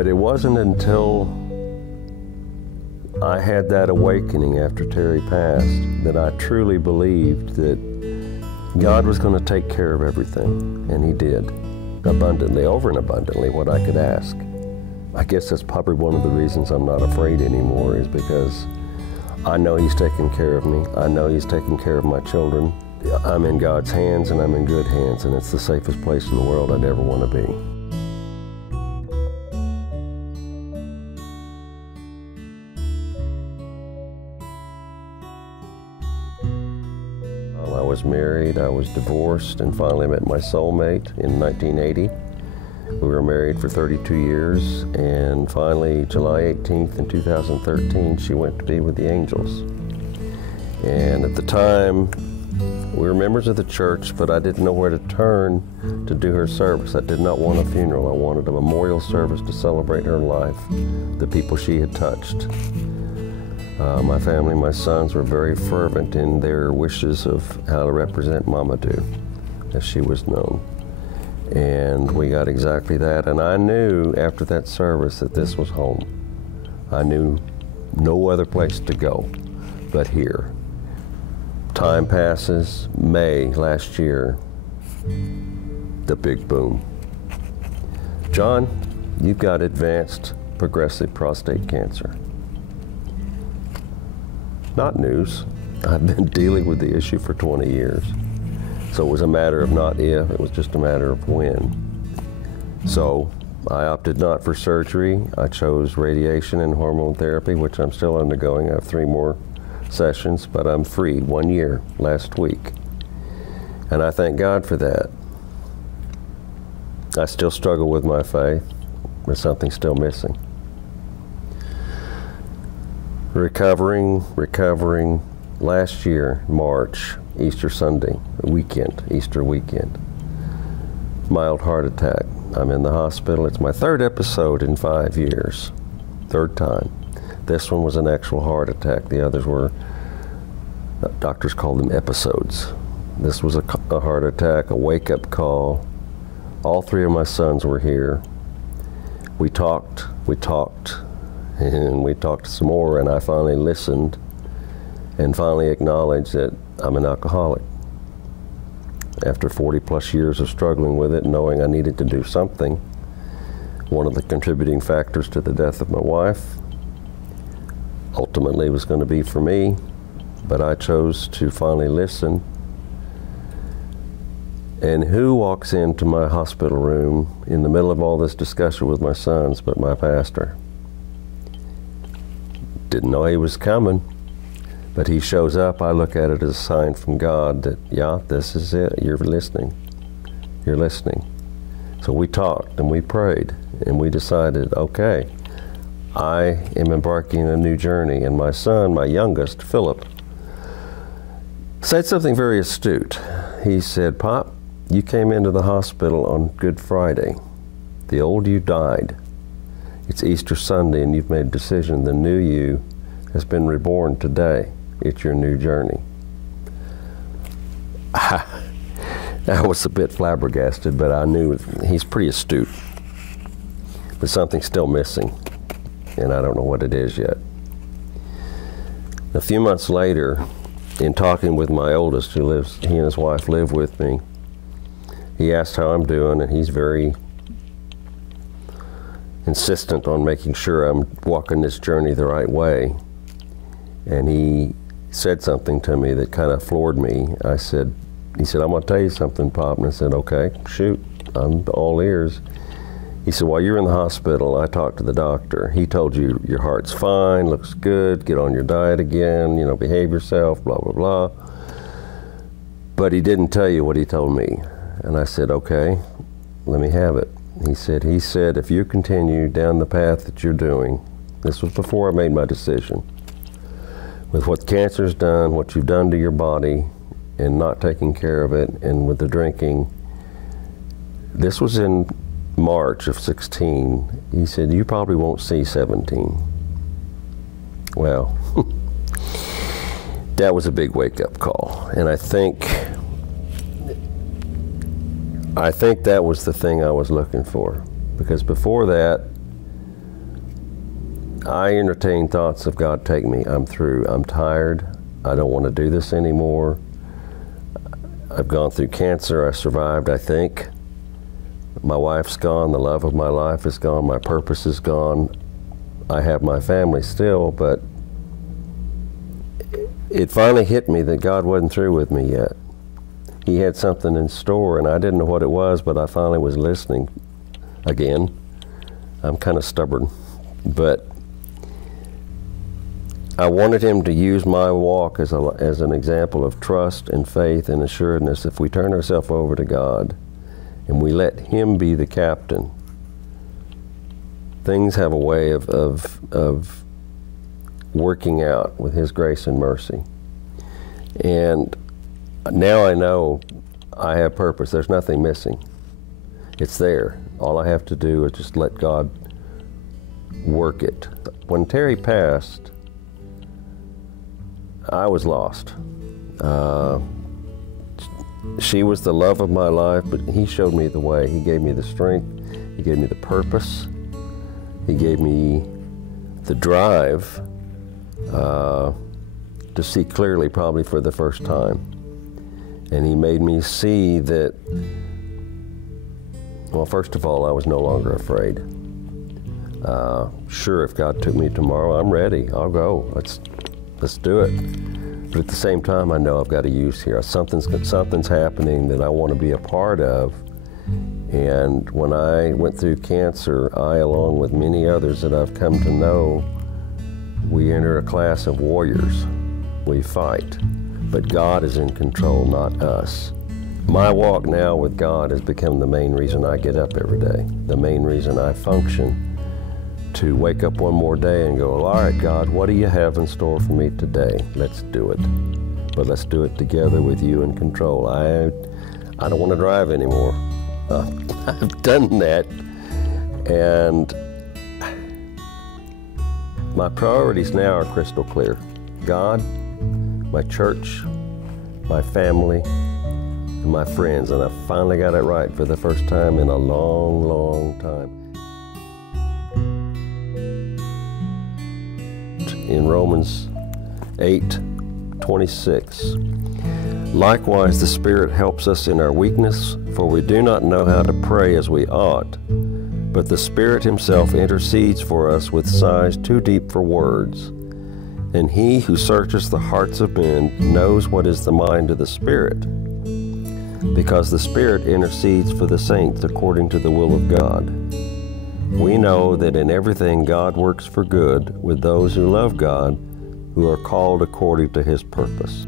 But it wasn't until I had that awakening after Terry passed that I truly believed that God was going to take care of everything, and He did, abundantly, over and abundantly, what I could ask. I guess that's probably one of the reasons I'm not afraid anymore, is because I know He's taking care of me. I know He's taking care of my children. I'm in God's hands, and I'm in good hands, and it's the safest place in the world I'd ever want to be. I was married, I was divorced, and finally met my soulmate in 1980. We were married for 32 years, and finally, July 18th in 2013, she went to be with the angels. And at the time, we were members of the church, but I didn't know where to turn to do her service. I did not want a funeral. I wanted a memorial service to celebrate her life, the people she had touched. My family, my sons, were very fervent in their wishes of how to represent Mama Do, as she was known. And we got exactly that. And I knew after that service that this was home. I knew no other place to go but here. Time passes. May last year, the big boom. John, you've got advanced progressive prostate cancer. Not news. I've been dealing with the issue for 20 years. So it was a matter of not if, it was just a matter of when. So I opted not for surgery. I chose radiation and hormone therapy, which I'm still undergoing. I have 3 more sessions, but I'm free 1 year last week. And I thank God for that. I still struggle with my faith. There's something still missing. Recovering. Last year, March, Easter Sunday, Easter weekend. Mild heart attack. I'm in the hospital. It's my 3rd episode in 5 years. 3rd time. This one was an actual heart attack. The others were, doctors called them episodes. This was a heart attack, a wake-up call. All 3 of my sons were here. We talked, and we talked some more, and I finally listened and finally acknowledged that I'm an alcoholic. After 40+ years of struggling with it, knowing I needed to do something, one of the contributing factors to the death of my wife ultimately was going to be for me, but I chose to finally listen. And who walks into my hospital room in the middle of all this discussion with my sons but my pastor? Didn't know he was coming, but he shows up. I look at it as a sign from God that, yeah, this is it. You're listening. You're listening. So we talked and we prayed and we decided, okay, I am embarking on a new journey. And my son, my youngest, Philip, said something very astute. He said, Pop, you came into the hospital on Good Friday. The old you died. It's Easter Sunday and you've made a decision. The new you has been reborn today. It's your new journey. I was a bit flabbergasted, but I knew he's pretty astute. But something's still missing, and I don't know what it is yet. A few months later, in talking with my oldest, he and his wife live with me, he asked how I'm doing, and he's very insistent on making sure I'm walking this journey the right way. And he said something to me that kind of floored me. He said, I'm going to tell you something, Pop. And I said, okay, shoot, I'm all ears. He said, while you're in the hospital, I talked to the doctor. He told you your heart's fine, looks good, get on your diet again, behave yourself, blah, blah, blah. But he didn't tell you what he told me. And I said, okay, let me have it. He said, if you continue down the path that you're doing, this was before I made my decision, with what cancer's done, what you've done to your body, and not taking care of it, and with the drinking, this was in March of 16. He said, you probably won't see 17. Well, that was a big wake-up call, and I think that was the thing I was looking for, because before that, I entertain thoughts of God, take me, I'm through, I'm tired, I don't want to do this anymore. I've gone through cancer, I survived, I think. My wife's gone, the love of my life is gone, my purpose is gone. I have my family still, but it finally hit me that God wasn't through with me yet. He had something in store, and I didn't know what it was, but I finally was listening again. I'm kind of stubborn, but I wanted him to use my walk as an example of trust and faith and assuredness. If we turn ourselves over to God and we let him be the captain, things have a way of working out with his grace and mercy. And now I know I have purpose. There's nothing missing. It's there. All I have to do is just let God work it. When Terry passed, I was lost. She was the love of my life, but he showed me the way. He gave me the strength. He gave me the purpose. He gave me the drive to see clearly, probably for the first time. And he made me see that, well, first of all, I was no longer afraid. Sure, if God took me tomorrow, I'm ready. I'll go. Let's do it. But at the same time, I know I've got a use here. Something's happening that I want to be a part of. And when I went through cancer, I, along with many others that I've come to know, we enter a class of warriors. We fight. But God is in control, not us. My walk now with God has become the main reason I get up every day, the main reason I function, to wake up one more day and go, all right, God, what do you have in store for me today? Let's do it. But let's do it together with you in control. I don't want to drive anymore. I've done that. And my priorities now are crystal clear. God, my church, my family, and my friends. And I finally got it right for the first time in a long, long time. In Romans 8:26. Likewise, the Spirit helps us in our weakness, for we do not know how to pray as we ought, but the Spirit himself intercedes for us with sighs too deep for words. And he who searches the hearts of men knows what is the mind of the Spirit, because the Spirit intercedes for the saints according to the will of God. We know that in everything God works for good with those who love God, who are called according to his purpose.